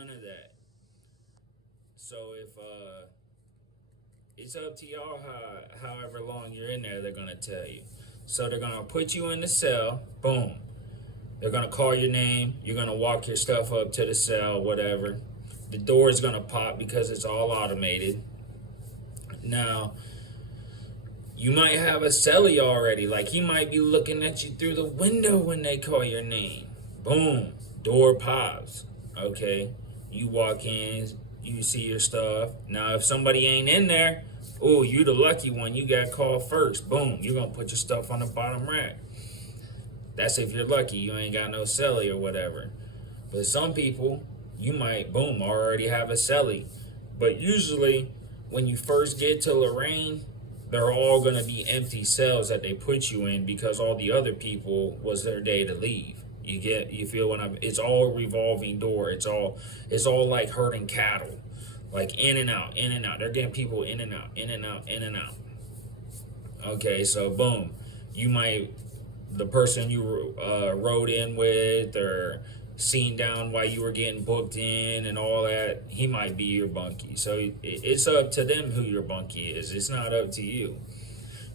none of that. So if it's up to y'all however long you're in there, they're gonna tell you. So they're gonna put you in the cell. Boom. They're gonna call your name. You're gonna walk your stuff up to the cell, whatever. The door is gonna pop because it's all automated. Now, you might have a cellie already. Like he might be looking at you through the window when they call your name. Boom, door pops. Okay, you walk in, you see your stuff. Now, if somebody ain't in there, oh, you the lucky one. You got called first. Boom, you're gonna put your stuff on the bottom rack. That's if you're lucky. You ain't got no cellie or whatever. But some people, you might, boom, already have a cellie. But usually, when you first get to Lorraine, they're all gonna be empty cells that they put you in because all the other people was their day to leave. You feel what I'm. It's all a revolving door. It's all like herding cattle, like in and out, in and out. They're getting people in and out, in and out, in and out. Okay, so boom, you might the person you rode in with or seen down while you were getting booked in and all that, he might be your bunkie. So it's up to them who your bunkie is. It's not up to you.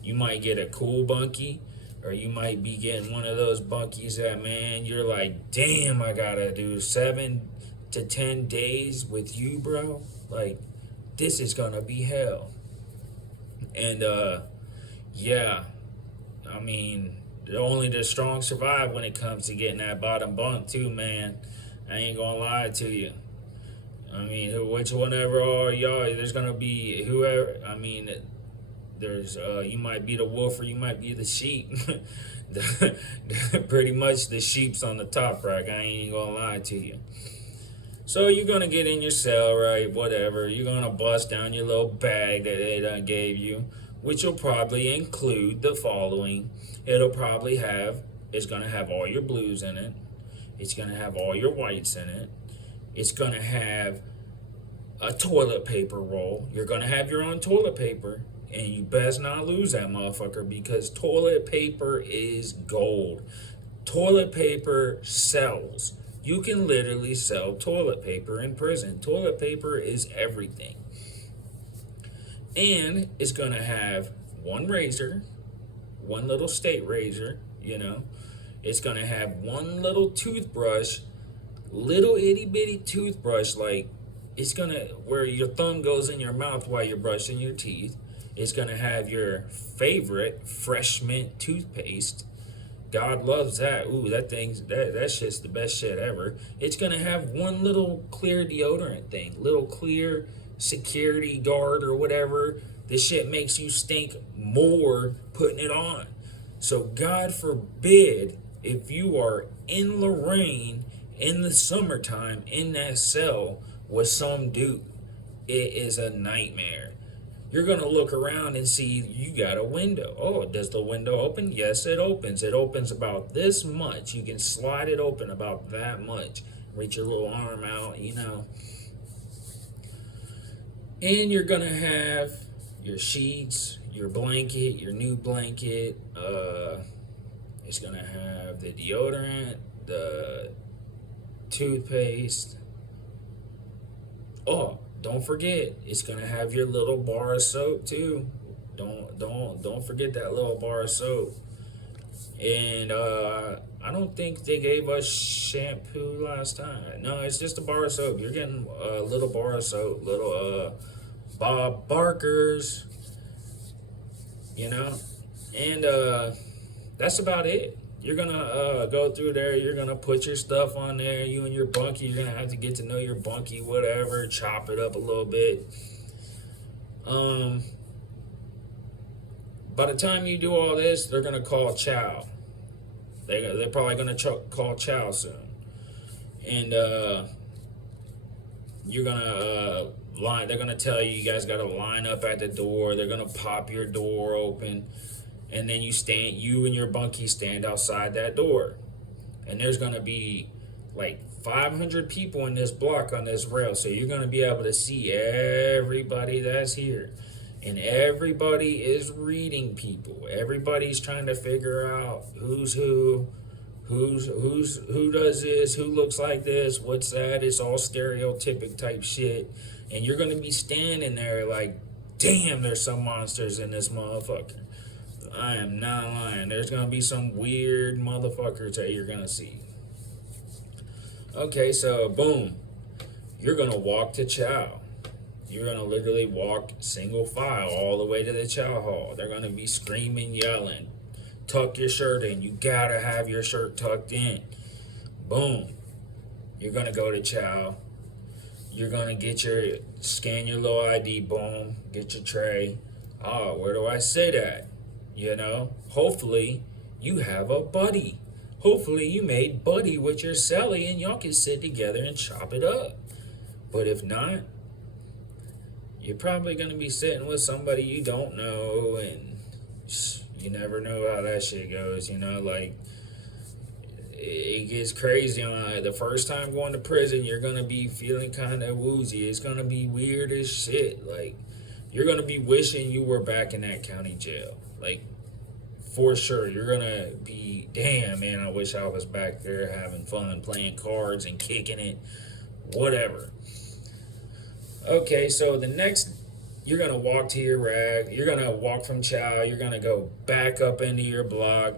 You might get a cool bunkie, or you might be getting one of those bunkies that, man, you're like, damn, I gotta do 7 to 10 days with you, bro. Like, this is gonna be hell. And yeah, I mean, only the strong survive when it comes to getting that bottom bunk too, man. I ain't gonna lie to you. I mean, which whenever all y'all, there's gonna be whoever. I mean, there's you might be the wolf or you might be the sheep. Pretty much the sheep's on the top rack. I ain't gonna lie to you. So you're gonna get in your cell, right? Whatever. You're gonna bust down your little bag that they done gave you, which will probably include the following. It'll probably have. It's gonna have all your blues in it. It's gonna have all your whites in it. It's gonna have a toilet paper roll. You're gonna have your own toilet paper, and you best not lose that motherfucker because toilet paper is gold. Toilet paper sells. You can literally sell toilet paper in prison. Toilet paper is everything. And it's going to have one razor, one little state razor, you know. It's going to have one little toothbrush, little itty bitty toothbrush, like it's going to, where your thumb goes in your mouth while you're brushing your teeth. It's going to have your favorite fresh mint toothpaste. God loves that. Ooh, that shit's the best shit ever. It's gonna have one little clear deodorant thing, little clear security guard or whatever. This shit makes you stink more putting it on. So God forbid if you are in Lorraine in the summertime in that cell with some dude, it is a nightmare. You're going to look around and see you got a window. Oh, does the window open? Yes, it opens. It opens about this much. You can slide it open about that much. Reach your little arm out, you know. And you're going to have your sheets, your blanket, your new blanket. It's going to have the deodorant, the toothpaste. Oh, don't forget, it's gonna have your little bar of soap too. Don't forget that little bar of soap. And I don't think they gave us shampoo last time. No, it's just a bar of soap. You're getting a little bar of soap, little Bob Barkers, you know, and that's about it. You're gonna go through there. You're gonna put your stuff on there. You and your bunkie. You're gonna have to get to know your bunkie, whatever. Chop it up a little bit. By the time you do all this, they're gonna call chow. They're probably gonna call chow soon, and you're gonna line. They're gonna tell you you guys gotta line up at the door. They're gonna pop your door open. And then you and your bunkie stand outside that door. And there's going to be like 500 people in this block on this rail. So you're going to be able to see everybody that's here. And everybody is reading people. Everybody's trying to figure out who's who, Who does this? Who looks like this? What's that? It's all stereotypic type shit. And you're gonna be standing there like, damn, there's some monsters in this motherfucker. I am not lying. There's gonna be some weird motherfuckers that you're gonna see. Okay, so boom. You're gonna walk to chow. You're gonna literally walk single file all the way to the chow hall. They're gonna be screaming, yelling. Tuck your shirt in. You gotta have your shirt tucked in. Boom. You're gonna go to chow. You're gonna scan your little ID. Boom. Get your tray. Oh, where do I sit at? You know, hopefully you have a buddy. Hopefully you made buddy with your celly and y'all can sit together and chop it up. But if not, you're probably gonna be sitting with somebody you don't know, and you never know how that shit goes. You know, like it gets crazy. The first time going to prison, you're gonna be feeling kind of woozy. It's gonna be weird as shit. Like you're gonna be wishing you were back in that county jail. Like for sure, you're gonna be, damn man, I wish I was back there having fun, playing cards and kicking it, whatever. Okay, so the next, you're gonna walk to your rag. You're gonna walk from chow. You're gonna go back up into your block.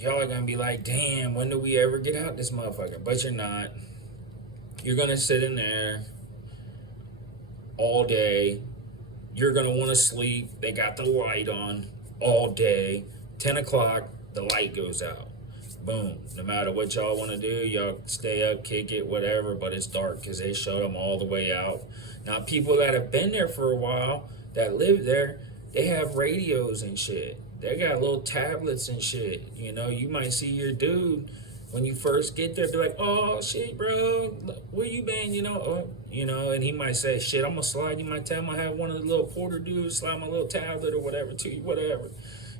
Y'all are gonna be like, damn, when do we ever get out this motherfucker? But you're not. You're gonna sit in there all day. You're gonna want to sleep. They got the light on all day. 10 o'clock, the light goes out. Boom. No matter what y'all want to do, y'all stay up, kick it, whatever, but it's dark because they showed them all the way out. Now, people that have been there for a while, that live there, they have radios and shit. They got little tablets and shit. You know, you might see your dude when you first get there, be like, oh, shit, bro, where you been, and he might say, shit, I'm going to slide you my tab. I'm going to have one of the little porter dudes slide my little tablet or whatever to you, whatever.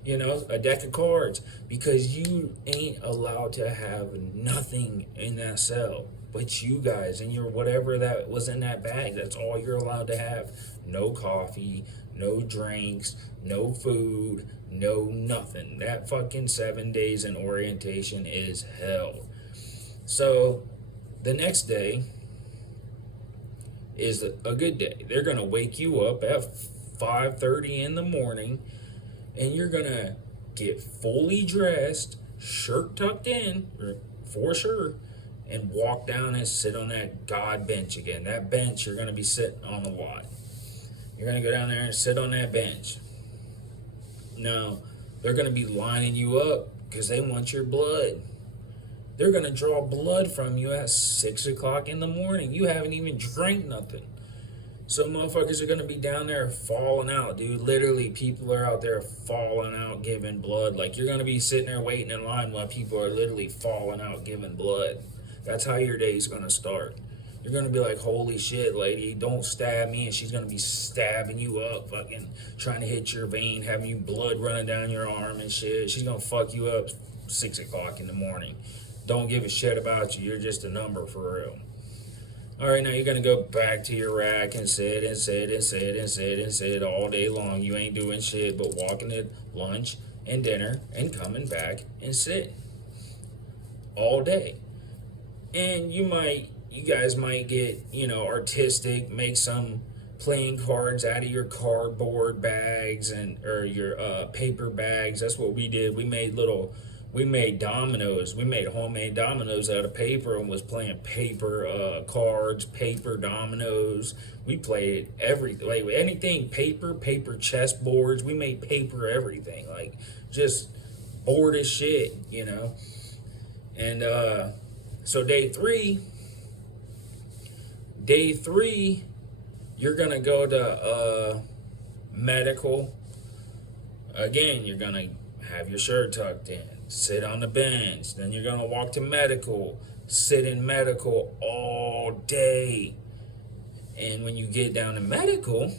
You know, a deck of cards, because you ain't allowed to have nothing in that cell but you guys and your whatever that was in that bag. That's all you're allowed to have. No coffee, no drinks, no food, no nothing. That fucking 7 days in orientation is hell. So the next day is a good day. They're gonna wake you up at 5:30 in the morning, and you're gonna get fully dressed, shirt tucked in, for sure, and walk down and sit on that god bench again. That bench, you're gonna be sitting on a lot. You're gonna go down there and sit on that bench. Now, they're gonna be lining you up because they want your blood. They're gonna draw blood from you at 6 o'clock in the morning. You haven't even drank nothing. So motherfuckers are gonna be down there falling out, dude. Literally, people are out there falling out, giving blood. Like, you're gonna be sitting there waiting in line while people are literally falling out, giving blood. That's how your day's gonna start. You're gonna be like, holy shit, lady, don't stab me. And she's gonna be stabbing you up, fucking trying to hit your vein, having you blood running down your arm and shit. She's gonna fuck you up 6 o'clock in the morning. Don't give a shit about you. You're just a number for real. All right, now you're going to go back to your rack and sit and sit and sit and sit and sit all day long. You ain't doing shit but walking to lunch and dinner and coming back and sit all day. And you guys might get, artistic, make some playing cards out of your cardboard bags or your paper bags. That's what we did. We made dominoes. We made homemade dominoes out of paper and was playing paper cards, paper dominoes. We played everything, like anything paper chess boards. We made paper everything, like just bored as shit, And so day three, you're gonna go to medical. Again, you're gonna have your shirt tucked in, sit on the bench. Then you're gonna walk to medical, sit in medical all day. And when you get down to medical,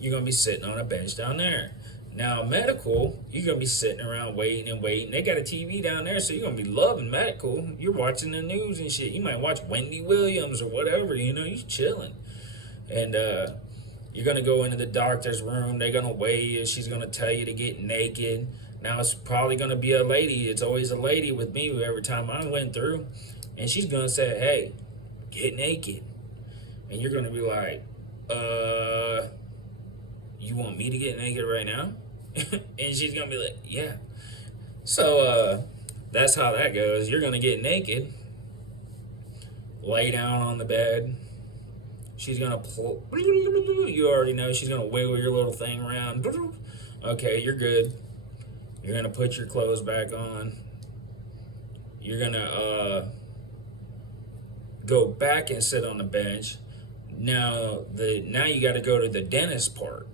you're gonna be sitting on a bench down there. Now medical, you're gonna be sitting around waiting and waiting. They got a TV down there, so you're gonna be loving medical. You're watching the news and shit. You might watch Wendy Williams or whatever, you're chilling. And you're gonna go into the doctor's room. They're gonna weigh you. She's gonna tell you to get naked. Now it's probably gonna be a lady. It's always a lady with me every time I went through, and she's gonna say, "Hey, get naked," and you're gonna be like, "You want me to get naked right now?" And she's gonna be like, "Yeah." So that's how that goes. You're gonna get naked, lay down on the bed. She's gonna pull. You already know she's gonna wiggle your little thing around. Okay, you're good. You're gonna put your clothes back on. You're gonna go back and sit on the bench. Now you got to go to the dentist part.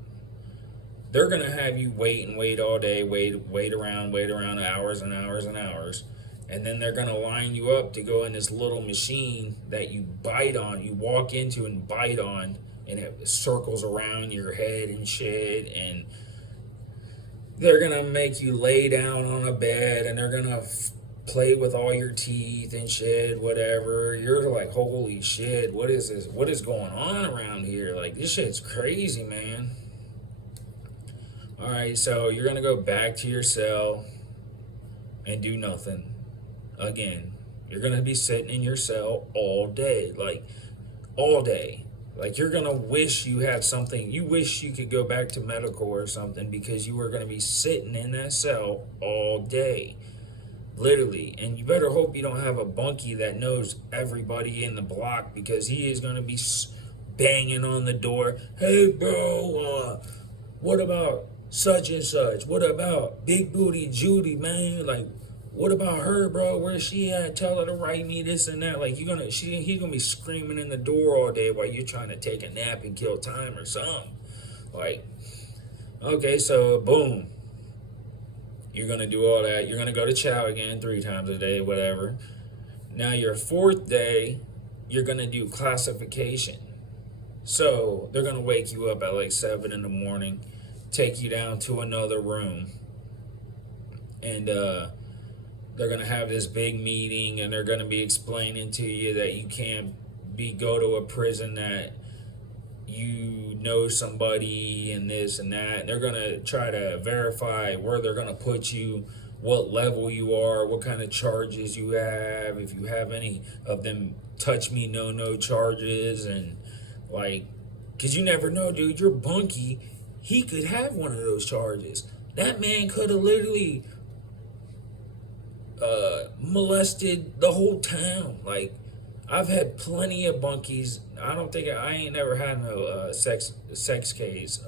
They're gonna have you wait all day, wait around hours and hours and hours, and then they're gonna line you up to go in this little machine that you bite on. You walk into and bite on, and it circles around your head and shit. And they're gonna make you lay down on a bed, and they're gonna play with all your teeth and shit, whatever. You're like, holy shit, what is this? What is going on around here? Like, this shit's crazy, man. All right, so you're gonna go back to your cell and do nothing again. You're gonna be sitting in your cell all day, like all day. Like, you're gonna wish you had something. You wish you could go back to medical or something, because you are gonna be sitting in that cell all day, literally. And you better hope you don't have a bunkie that knows everybody in the block, because he is gonna be banging on the door. Hey, bro, what about such and such? What about Big Booty Judy, man? Like, what about her, bro? Where's she at? Tell her to write me this and that. Like, he's gonna be screaming in the door all day while you're trying to take a nap and kill time or something. Like, okay, so boom, you're gonna do all that. You're gonna go to chow again 3 times a day, whatever. Now your 4th day, you're gonna do classification. So they're gonna wake you up at like 7 in the morning, take you down to another room, and they're gonna have this big meeting, and they're gonna be explaining to you that you can't go to a prison that you know somebody and this and that. And they're gonna try to verify where they're gonna put you, what level you are, what kind of charges you have, if you have any of them touch me no charges. And like, cause you never know, dude. Your bunkie, he could have one of those charges. That man could have literally molested the whole town. Like, I've had plenty of bunkies. I ain't never had no sex case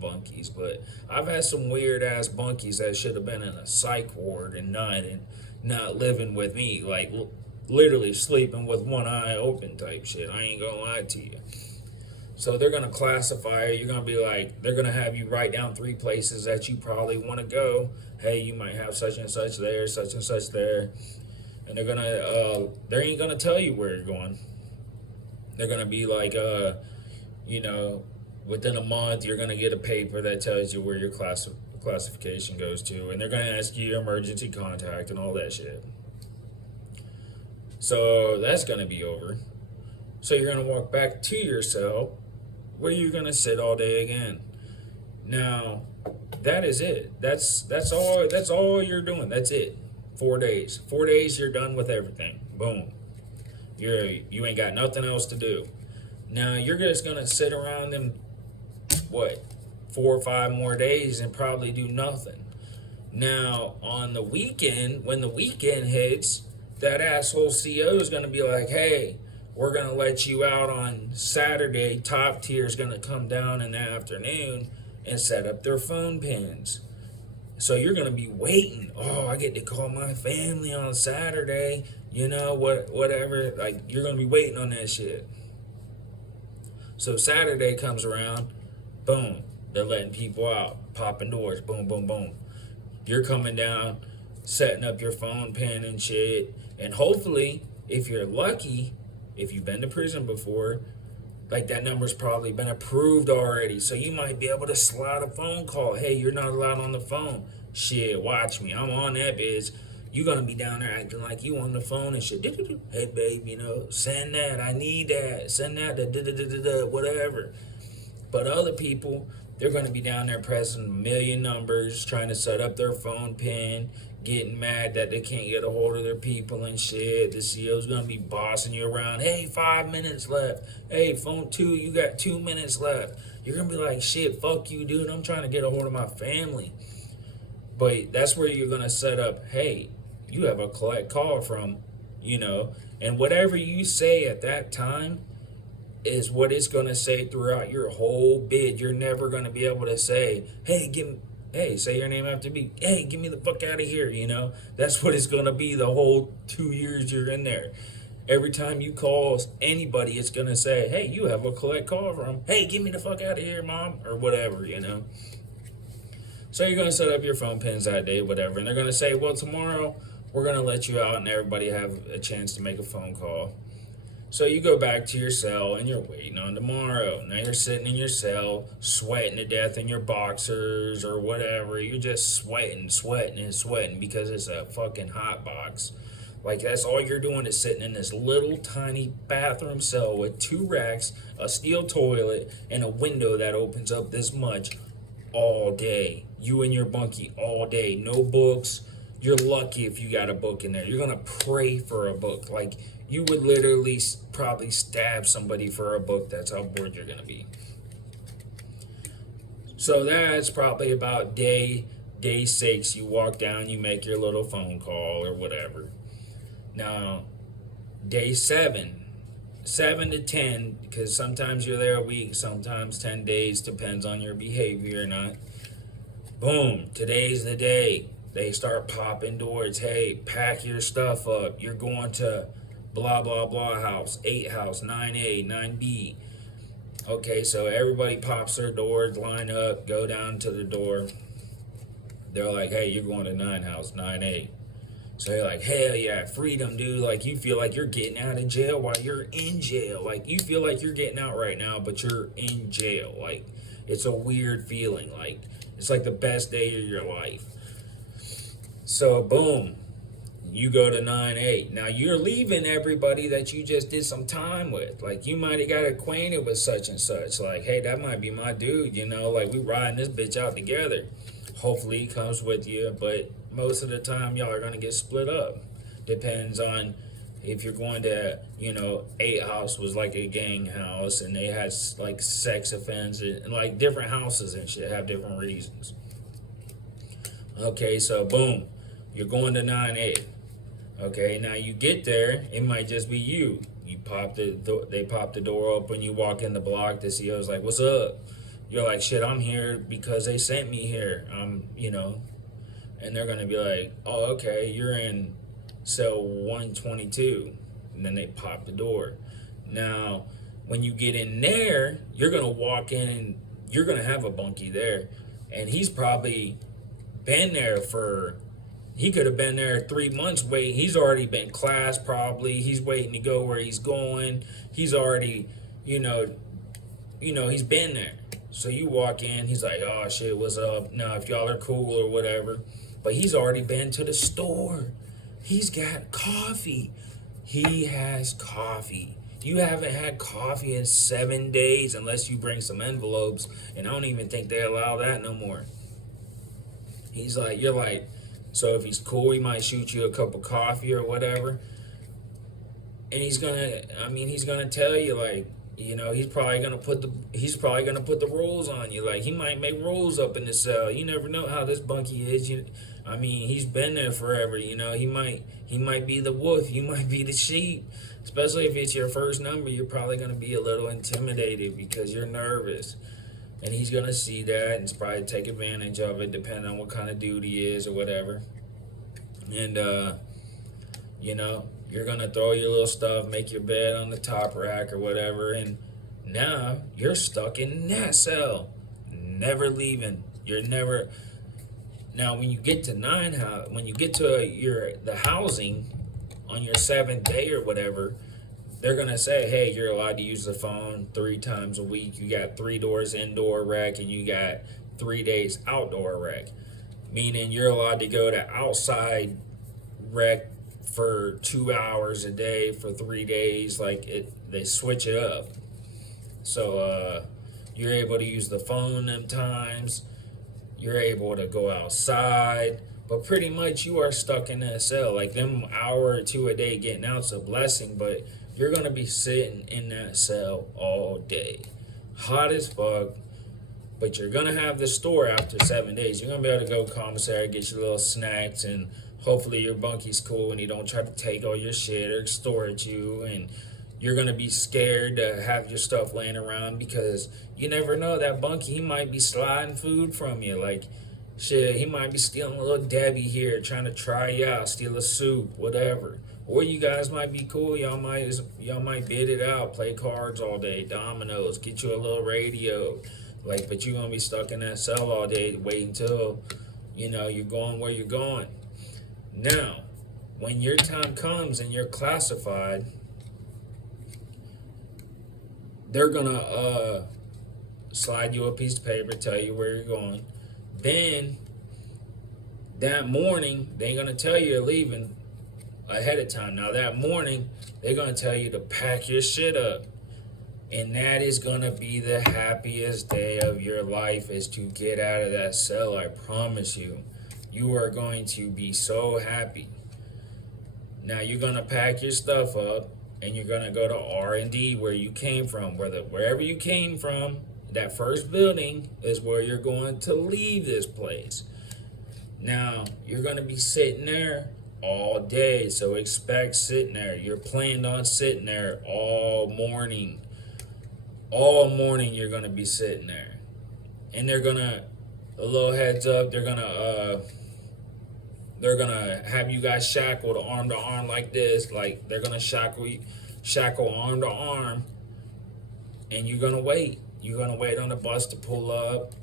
bunkies, but I've had some weird ass bunkies that should have been in a psych ward and not living with me. Like, literally sleeping with one eye open type shit. I ain't gonna lie to you. So they're gonna classify it. You're gonna be like, they're gonna have you write down 3 places that you probably want to go. Hey, you might have such and such there, such and such there, and they ain't gonna tell you where you're going. They're gonna be like, within a month you're gonna get a paper that tells you where your classification goes to, and they're gonna ask you your emergency contact and all that shit. So that's gonna be over. So you're gonna walk back to your cell, where you're gonna sit all day again. Now, that is it. That's all you're doing. That's it. 4 days. 4 days, you're done with everything. Boom. You ain't got nothing else to do. Now you're just gonna sit around them, 4 or 5 more days and probably do nothing. Now on the weekend, when the weekend hits, that asshole CO is gonna be like, hey, we're gonna let you out on Saturday. Top tier is gonna come down in the afternoon and set up their phone pins. So you're gonna be waiting. Oh, I get to call my family on Saturday. Whatever. Like, you're gonna be waiting on that shit. So Saturday comes around, boom, they're letting people out, popping doors, boom, boom, boom. You're coming down, setting up your phone pin and shit, and hopefully, if you're lucky, if you've been to prison before, like, that number's probably been approved already. So you might be able to slide a phone call. Hey, you're not allowed on the phone. Shit, watch me. I'm on that bitch. You're going to be down there acting like you on the phone and shit. Hey, babe, send that. I need that. Send that to whatever. But other people, they're going to be down there pressing a million numbers, trying to set up their phone pin, getting mad that they can't get a hold of their people and shit. The CEO's going to be bossing you around. Hey, 5 minutes left. Hey, phone 2, you got 2 minutes left. You're going to be like, shit, fuck you, dude. I'm trying to get a hold of my family. But that's where you're going to set up, hey, you have a collect call from, and whatever you say at that time is what it's going to say throughout your whole bid. You're never going to be able to say, hey, say your name after me. Hey, get me the fuck out of here, That's what it's going to be the whole 2 years you're in there. Every time you call anybody, it's going to say, hey, you have a collect call from. Hey, get me the fuck out of here, mom, or whatever. So you're going to set up your phone pins that day, whatever. And they're going to say, well, tomorrow we're going to let you out and everybody have a chance to make a phone call. So you go back to your cell and you're waiting on tomorrow. Now you're sitting in your cell, sweating to death in your boxers or whatever. You're just sweating because it's a fucking hot box. Like, that's all you're doing is sitting in this little tiny bathroom cell with 2 racks, a steel toilet, and a window that opens up this much all day. You and your bunkie all day. No books. You're lucky if you got a book in there. You're going to pray for a book. Like, you would literally probably stab somebody for a book. That's how bored you're going to be. So that's probably about day 6. You walk down, you make your little phone call or whatever. Now, day 7 to 10, because sometimes you're there a week, sometimes 10 days, depends on your behavior or not. Boom, today's the day. They start popping doors. Hey, pack your stuff up. You're going to blah, blah, blah house, 8 house, 9A, 9B. Okay, so everybody pops their doors, line up, go down to the door. They're like, hey, you're going to 9 house, 9A. So you're like, hell yeah, freedom, dude. Like, you feel like you're getting out of jail while you're in jail. Like, you feel like you're getting out right now, but you're in jail. Like, it's a weird feeling. Like, it's like the best day of your life. So, boom, you go to 9A. Now, you're leaving everybody that you just did some time with. Like, you might have got acquainted with such and such. Like, hey, that might be my dude, Like, we riding this bitch out together. Hopefully he comes with you, but most of the time y'all are going to get split up. Depends on if you're going to, 8 house was like a gang house and they had like sex offenses and like different houses and shit have different reasons. Okay, so boom, you're going to 9A. Okay, now you get there, it might just be you. They pop the door open, you walk in the block, the CEO's like, what's up? You're like, shit, I'm here because they sent me here. And they're going to be like, oh, okay, you're in cell 122. And then they pop the door. Now, when you get in there, you're going to walk in and you're going to have a bunkie there. And he's probably been there he could have been there 3 months waiting. He's already been class probably. He's waiting to go where he's going. He's already, he's been there. So you walk in, he's like, oh shit, what's up? Now, if y'all are cool or whatever. But he's already been to the store. He's got coffee. He has coffee. You haven't had coffee in 7 days unless you bring some envelopes. And I don't even think they allow that no more. He's like, you're like, so if he's cool, he might shoot you a cup of coffee or whatever. And he's gonna tell you, like, he's probably gonna put the rules on you. Like, he might make rules up in the cell. You never know how this bunkie is. He's been there forever. He might be the wolf. You might be the sheep. Especially if it's your first number, you're probably gonna be a little intimidated because you're nervous. And he's gonna see that and probably take advantage of it, depending on what kind of dude he is or whatever. And you're gonna throw your little stuff, make your bed on the top rack or whatever, and now you're stuck in that cell, never leaving. Now when you get to the housing on your 7th day or whatever, they're gonna say, hey, you're allowed to use the phone 3 times a week. You got 3 doors indoor rec and you got 3 days outdoor rec, meaning you're allowed to go to outside rec for 2 hours a day for 3 days. Like, they switch it up. So You're able to use the phone them times. You're able to go outside. But pretty much you are stuck in that cell. Like them hour or two a day getting out's a blessing, but you're gonna be sitting in that cell all day. Hot as fuck. But you're gonna have the store after 7 days. You're gonna be able to go commissary, get your little snacks, and hopefully your bunky's cool and he don't try to take all your shit or extort you. And you're gonna be scared to have your stuff laying around because you never know, that bunky, he might be sliding food from you. Like shit, he might be stealing a little Debbie here, trying to try you out, steal a soup, whatever. Or you guys might be cool. Y'all might bid it out, play cards all day, dominoes, get you a little radio. Like, but you're gonna be stuck in that cell all day, waiting till you're going where you're going. Now, when your time comes and you're classified, they're gonna slide you a piece of paper, tell you where you're going. Then that morning, they're gonna tell you you're leaving ahead of time. Now that morning, they're gonna tell you to pack your shit up. And that is gonna be the happiest day of your life, is to get out of that cell. I promise you. You are going to be so happy. Now you're gonna pack your stuff up and you're gonna go to R&D, where you came from. Wherever you came from, that first building is where you're going to leave this place. Now you're gonna be sitting there all day, so expect sitting there. You're planned on sitting there all morning. All morning you're gonna be sitting there, and they're gonna, a little heads up, they're gonna have you guys shackled arm to arm like this. Like they're gonna shackle arm to arm, and you're gonna wait. You're gonna wait on the bus to pull up,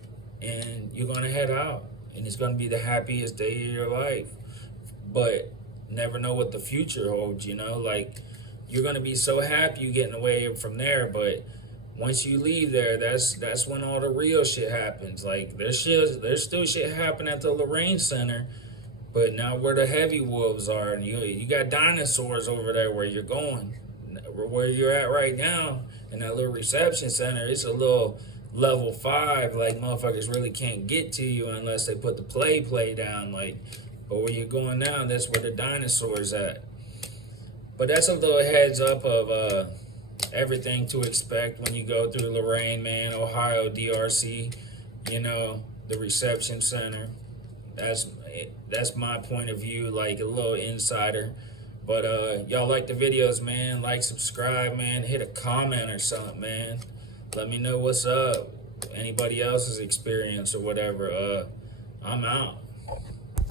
and you're gonna head out, and it's gonna be the happiest day of your life. But never know what the future holds. Like you're gonna be so happy you getting away from there, but once you leave there, that's when all the real shit happens. Like there's still shit happening at the Lorraine Center, but now where the heavy wolves are, and you got dinosaurs over there where you're going, where you're at right now in that little reception center. It's a little level 5. Like motherfuckers really can't get to you unless they put the play down. Like, but where you're going now, that's where the dinosaurs at. But that's a little heads up of everything to expect when you go through Lorraine, man, Ohio, DRC, the reception center. That's my point of view, like a little insider. But y'all like the videos, man. Like, subscribe, man. Hit a comment or something, man. Let me know what's up. Anybody else's experience or whatever. I'm out.